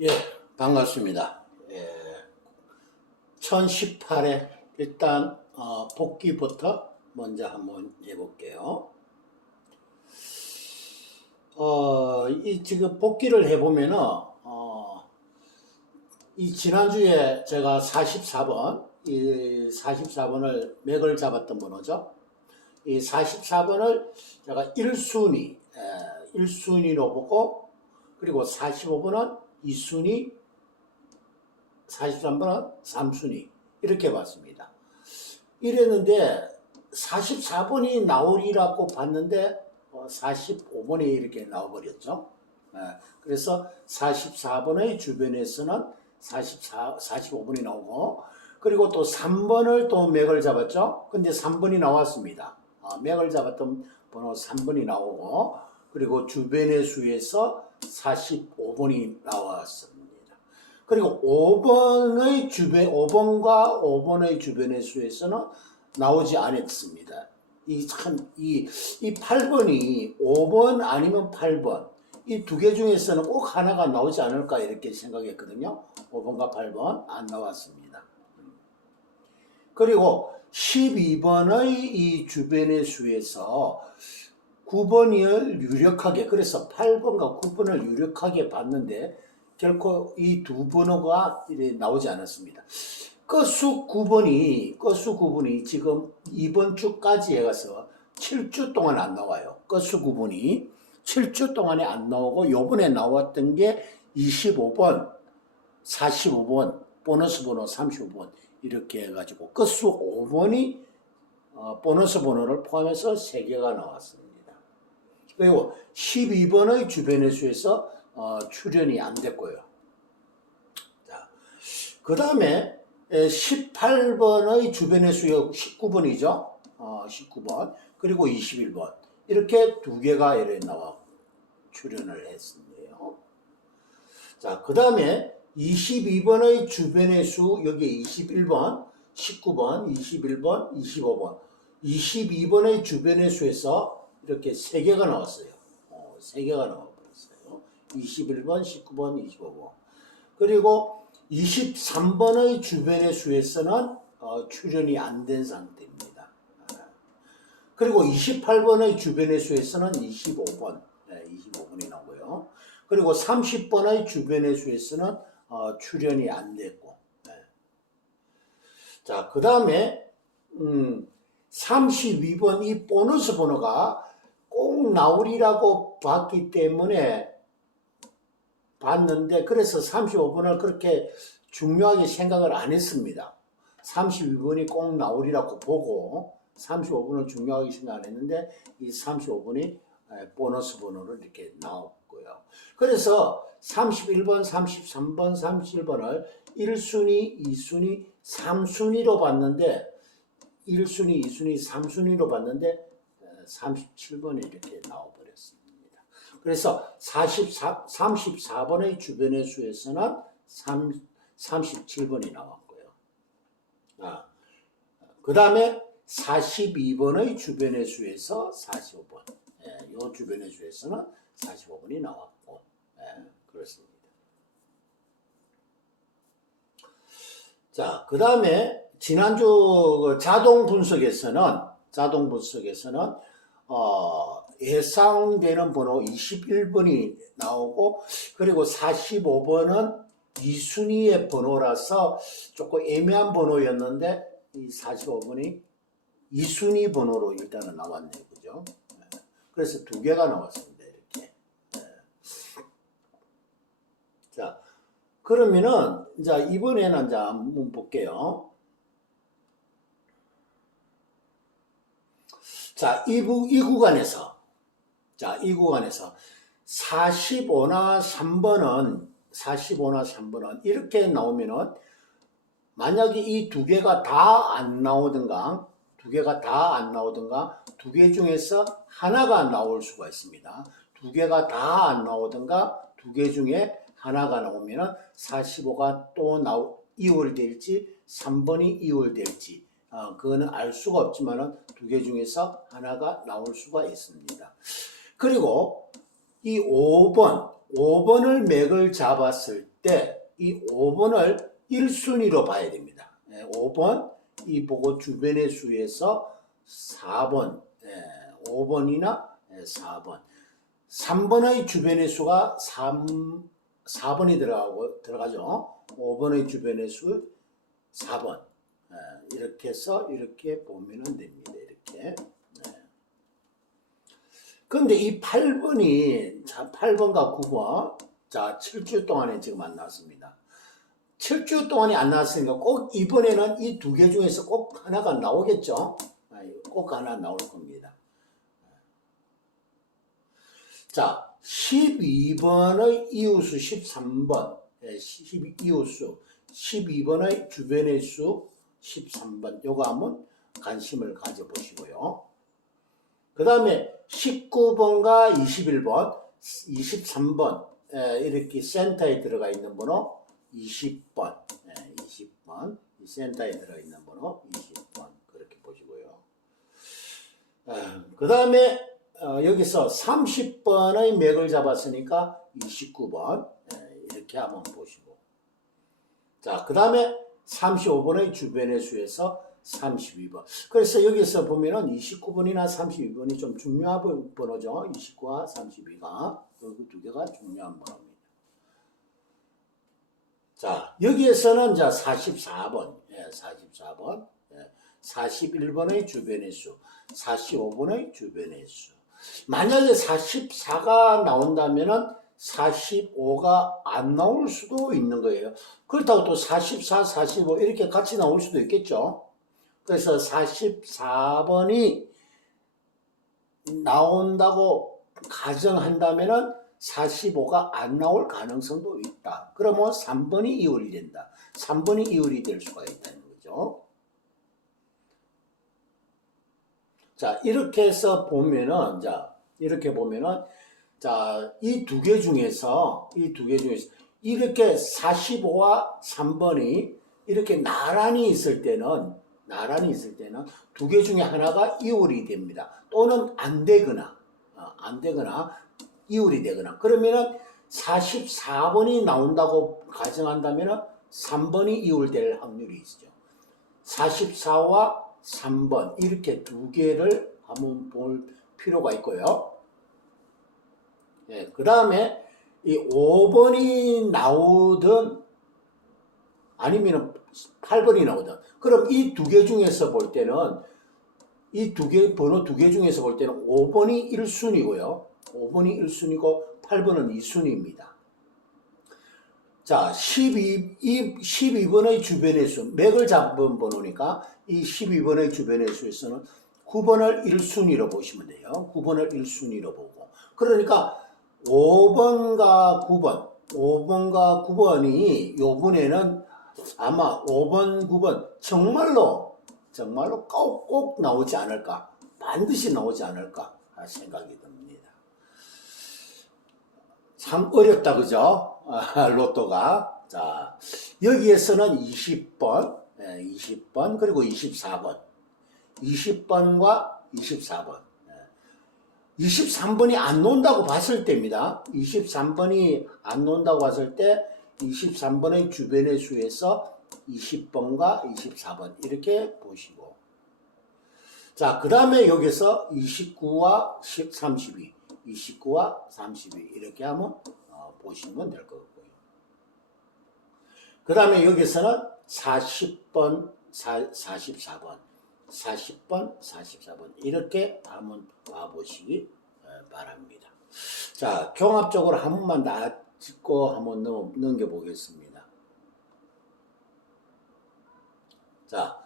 예, 반갑습니다. 예, 1018회 일단 어, 복귀부터 먼저 한번 해볼게요. 어, 이 지금 복귀를 해보면은 어, 이 지난주에 제가 44번 이 44번을 맥을 잡았던 번호죠. 이 44번을 제가 1순위, 1순위로 보고 그리고 45번은 2순위, 43번은 3순위 이렇게 봤습니다. 이랬는데 44번이 나오리라고 봤는데 45번이 이렇게 나와버렸죠. 예, 그래서 44번의 주변에서는 44, 45번이 나오고 그리고 또 3번을 또 맥을 잡았죠. 근데 3번이 나왔습니다. 아, 맥을 잡았던 번호 3번이 나오고 그리고 주변의 수에서 45번이 나왔습니다. 그리고 5번의 주변 5번과 5번의 주변의 수에서는 나오지 않았습니다. 이 참 이 이 8번이 5번 아니면 8번 이 두 개 중에서는 꼭 하나가 나오지 않을까 이렇게 생각했거든요. 5번과 8번 안 나왔습니다. 그리고 12번의 이 주변의 수에서 9번을 유력하게 그래서 8번과 9번을 유력하게 봤는데 결코 이 두 번호가 나오지 않았습니다. 끝수 9번이 끝수 9번이 지금 이번 주까지 해가서 7주 동안 안 나와요. 끝수 9번이 7주 동안에 안 나오고 요번에 나왔던 게 25번, 45번, 보너스 번호 35번 이렇게 해가지고 끝수 5번이 어, 보너스 번호를 포함해서 3개가 나왔습니다. 그리고 12번의 주변의 수에서 어, 출연이 안 됐고요. 자, 그 다음에 18번의 주변의 수요 19번이죠. 어, 19번 그리고 21번 이렇게 두 개가 이래 나와 출연을 했습니다. 자, 그 다음에 22번의 주변의 수 여기 21번, 19번, 21번, 25번, 22번의 주변의 수에서 이렇게 세 개가 나왔어요. 어, 세 개가 나와버렸어요. 21번, 19번, 25번. 그리고 23번의 주변의 수에서는 어, 출연이 안 된 상태입니다. 아. 그리고 28번의 주변의 수에서는 25번, 네, 25번이 나오고요. 그리고 30번의 주변의 수에서는 어, 출연이 안 됐고. 네. 자, 그 다음에, 음, 32번 이 보너스 번호가 꼭 나오리라고 봤기 때문에 봤는데, 그래서 35번을 그렇게 중요하게 생각을 안 했습니다. 32번이 꼭 나오리라고 보고, 35번을 중요하게 생각 안 했는데, 이 35번이 보너스 번호로 이렇게 나왔고요. 그래서 31번, 33번, 37번을 1순위, 2순위, 3순위로 봤는데 1순위, 2순위, 3순위로 봤는데 37번이 이렇게 나와버렸습니다. 그래서 44, 34번의 주변의 수에서는 3, 37번이 나왔고요. 아, 그 다음에 42번의 주변의 수에서 45번. 예, 요 주변의 수에서는 45번이 나왔고. 예. 그렇습니다. 자, 그 다음에 지난주 그 자동 분석에서는 자동 분석에서는 어, 예상되는 번호 21번이 나오고 그리고 45번은 2순위의 번호라서 조금 애매한 번호였는데 이 45번이 2순위 번호로 일단은 나왔네요. 그죠? 그래서 두 개가 나왔습니다. 자, 그러면은, 자, 이번에는 자, 한번 볼게요. 자, 이, 부, 이 구간에서, 자, 이 구간에서 45나 3번은, 45나 3번은 이렇게 나오면은, 만약에 이 두 개가 다 안 나오든가, 두 개가 다 안 나오든가, 두 개 중에서 하나가 나올 수가 있습니다. 두 개가 다 안 나오든가, 두 개 중에 하나가 나오면은 45가 또 나오, 이월될지 3번이 이월될지 어, 그거는 알 수가 없지만은 두개 중에서 하나가 나올 수가 있습니다. 그리고 이 5번, 5번을 맥을 잡았을 때 이 5번을 1순위로 봐야 됩니다. 예, 5번 이 보고 주변의 수에서 4번, 예, 5번이나 예, 4번. 3번의 주변의 수가 3, 4번이 들어가고, 들어가죠. 5번의 주변의 수 4번. 예, 이렇게 해서 이렇게 보면 됩니다. 이렇게. 근데 이 8번이, 자, 8번과 9번, 자, 7주 동안에 지금 안 나왔습니다. 7주 동안이 안 나왔으니까 꼭 이번에는 이 두 개 중에서 꼭 하나가 나오겠죠? 아, 꼭 하나 나올 겁니다. 자, 12번의 이웃수 13번, 12, 이웃수 12번의 주변의 수 13번, 요거 한번 관심을 가져보시고요. 그 다음에 19번과 21번, 23번, 에, 이렇게 센터에 들어가 있는 번호 20번, 에, 20번, 이 센터에 들어가 있는 번호 20번, 그렇게 보시고요. 그 다음에 어, 여기서 30번의 맥을 잡았으니까 29번, 에, 이렇게 한번 보시고. 자, 그 다음에 35번의 주변의 수에서 32번. 그래서 여기서 보면은 29번이나 32번이 좀 중요한 번- 번호죠. 29와 32가. 그두 개가 중요한 번호입니다. 자, 여기에서는 자 44번, 예, 44번, 예, 41번의 주변의 수, 45번의 주변의 수. 만약에 44가 나온다면은 45가 안 나올 수도 있는 거예요. 그렇다고 또 44, 45 이렇게 같이 나올 수도 있겠죠. 그래서 44번이 나온다고 가정한다면은 45가 안 나올 가능성도 있다. 그러면 3번이 이율이 된다. 3번이 이율이 될 수가 있다는 거죠. 자, 이렇게 해서 보면은, 자, 이렇게 보면은, 자, 이 두 개 중에서, 이 두 개 중에서, 이렇게 45와 3번이 이렇게 나란히 있을 때는, 나란히 있을 때는 두 개 중에 하나가 이율이 됩니다. 또는 안 되거나, 어, 안 되거나, 이율이 되거나. 그러면은 44번이 나온다고 가정한다면은 3번이 이율될 확률이 있죠. 44와 3번 이렇게 두 개를 한번 볼 필요가 있고요. 예, 그 다음에 이 5번이 나오든 아니면 8번이 나오든 그럼 이 두 개 중에서 볼 때는 이 두 개 번호 두 개 중에서 볼 때는 5번이 1순위고요. 5번이 1순위고 8번은 2순위입니다. 자, 12, 이 12번의 주변의 수, 맥을 잡은 번호니까 이 12번의 주변의 수에서는 9번을 1순위로 보시면 돼요. 9번을 1순위로 보고. 그러니까 5번과 9번, 5번과 9번이 요번에는 아마 5번, 9번 정말로, 정말로 꼭, 꼭 나오지 않을까. 반드시 나오지 않을까 생각이 듭니다. 참 어렵다, 그죠? 아, 로또가. 자, 여기에서는 20번, 20번, 그리고 24번. 20번과 24번. 23번이 안 논다고 봤을 때입니다. 23번이 안 논다고 봤을 때 23번의 주변의 수에서 20번과 24번 이렇게 보시고 자, 그 다음에 여기서 29와 10, 32, 29와 32 이렇게 하면 어, 보시면 될 것 같고요. 그 다음에 여기서는 40번, 4, 44번, 40번, 44번 이렇게 한번 봐보시기 어, 바랍니다. 자, 종합적으로 한 번만 다 짚고 한번 넘, 넘겨보겠습니다. 자,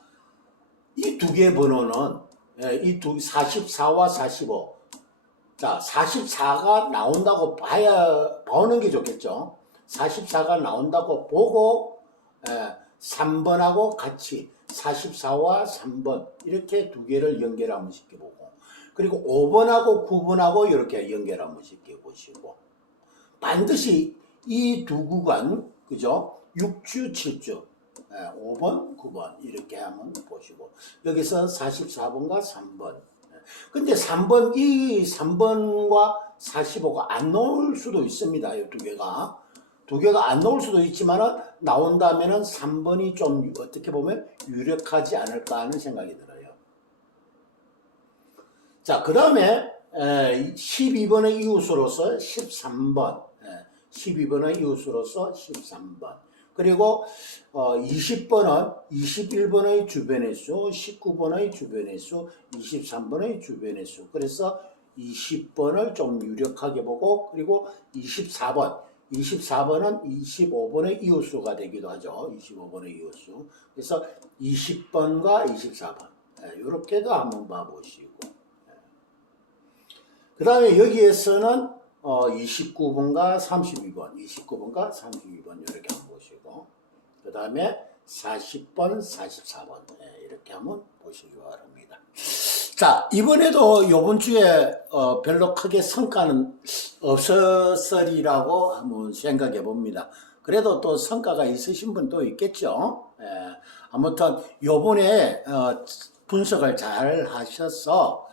이 두 개의 번호는 예, 이두 44와 45. 자, 44가 나온다고 봐야 보는 게 좋겠죠. 44가 나온다고 보고 예, 3번하고 같이 44와 3번 이렇게 두 개를 연결 한번 시켜보고 그리고 5번하고 9번하고 이렇게 연결 한번 시켜보시고 반드시 이 두 구간 그죠? 6주, 7주 5번, 9번 이렇게 한번 보시고 여기서 44번과 3번 근데 3번 이 3번과 45가 안 나올 수도 있습니다. 이 두 개가 두 개가 안 나올 수도 있지만 나온다면은 3번이 좀 어떻게 보면 유력하지 않을까 하는 생각이 들어요. 자, 그 다음에 12번의 이웃으로서 13번, 12번의 이웃으로서 13번, 그리고 20번은 21번의 주변의 수, 19번의 주변의 수, 23번의 주변의 수. 그래서 20번을 좀 유력하게 보고, 그리고 24번, 24번은 25번의 이웃수가 되기도 하죠. 25번의 이웃수. 그래서 20번과 24번. 이렇게도 한번 봐보시고. 그 다음에 여기에서는 어, 29번과 32번, 29번과 32번 이렇게 한번 보시고, 그 다음에 40번, 44번 이렇게 한번 보시기 바랍니다. 자, 이번에도 요번 주에 어, 별로 크게 성과는 없었으리라고 한번 생각해 봅니다. 그래도 또 성과가 있으신 분도 있겠죠. 예, 아무튼 요번에 어, 분석을 잘 하셔서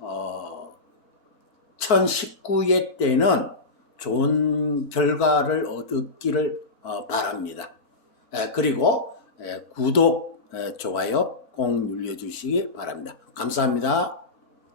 어, 1019회 때는 좋은 결과를 얻기를 어, 바랍니다. 예, 그리고 예, 구독, 예, 좋아요 꼭 눌러주시기 바랍니다. 감사합니다.